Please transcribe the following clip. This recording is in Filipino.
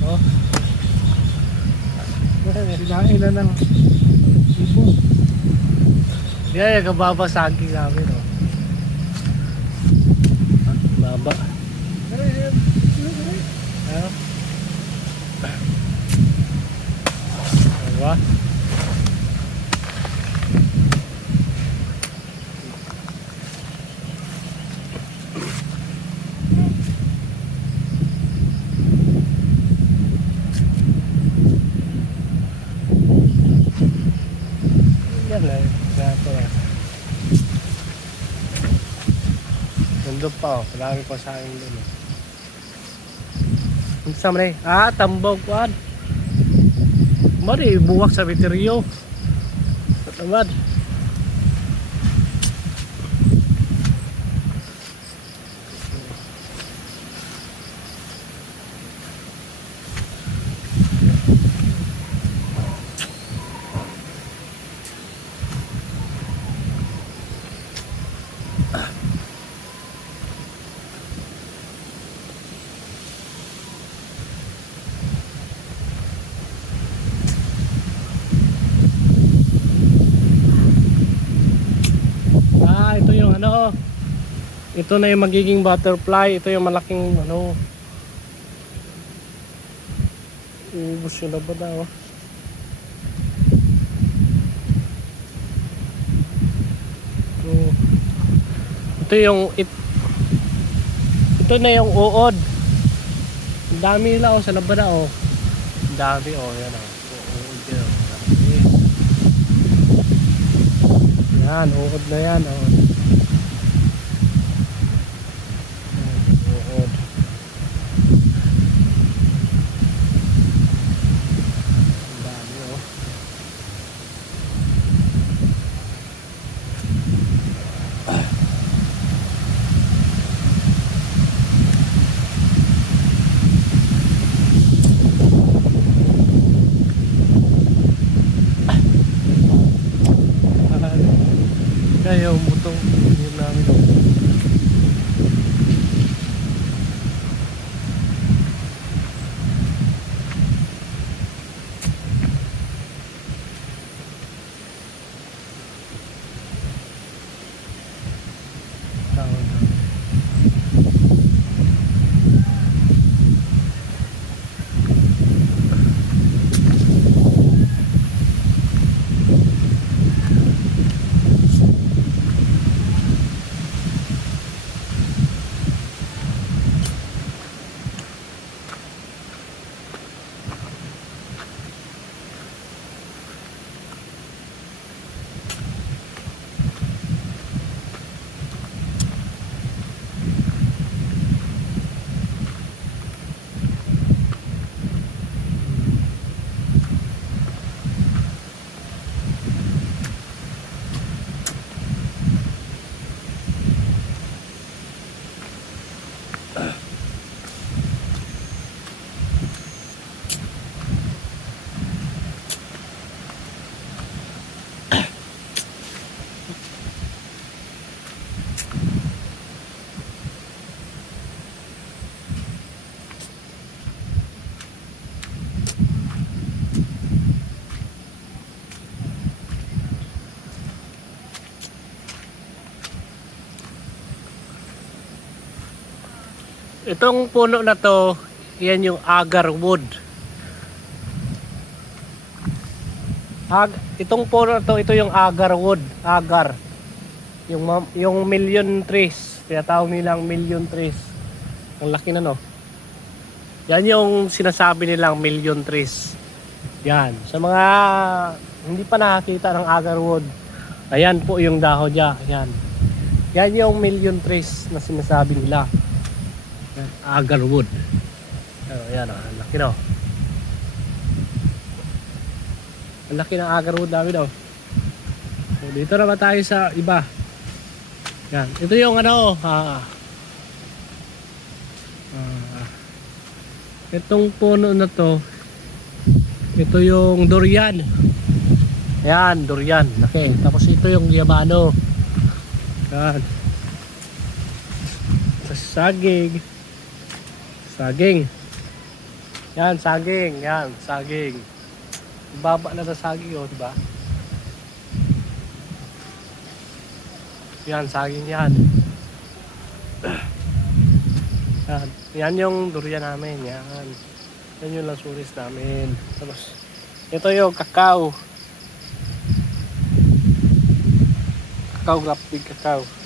Oh. Sinain na ng ibon. Yan, kababasagi namin, oh. Baba. Ano? Diba? Yan lang. Gato lang. Nandun pa, oh. Marami pa sa akin dun, oh. Ang sama na eh. Tambog kuhan. Mari, buwak sa biteryo. Tamad. Ito yung ano. Ito na yung magiging butterfly. Ito yung malaking ano. Ubus yun na ba na, oh. Ito yung ito na yung uod. Ang dami nila, oh, sa labada, oh. Ang dami, oh, yan, oh. Uod yan, oh. Dami. Yan, uod na yan, oh. Uod. Ang dami, oh. Kaya yung butong yun namin, oh. Tawag na. Itong puno na to, yan yung agar wood. Itong puno na to, ito yung agar wood. Agar. Yung million trees. Tinatawag nilang million trees. Ang laki na, no? Yan yung sinasabi nilang million trees. Yan. Sa mga hindi pa nakakita ng agar wood, ayan po yung dahon niya. Yan. Yan yung million trees na sinasabi nila. Agar wood. Ayan, ang laki, no? Ang laki ng agar wood namin, no? So, dito naman tayo sa iba. Yan. Ito yung ano, itong puno na to, ito yung durian. Ayan, durian. Okay. Tapos ito yung yabano. Yan. Tapos saging. Saging. Yan, saging. Yan, saging. Baba na sa saging, oh, diba? Yan, saging yan. Yan. Yan yung durian namin. Yan. Yan yung lansunis namin. Tapos, ito yung kakao. Kakao, grapig kakao.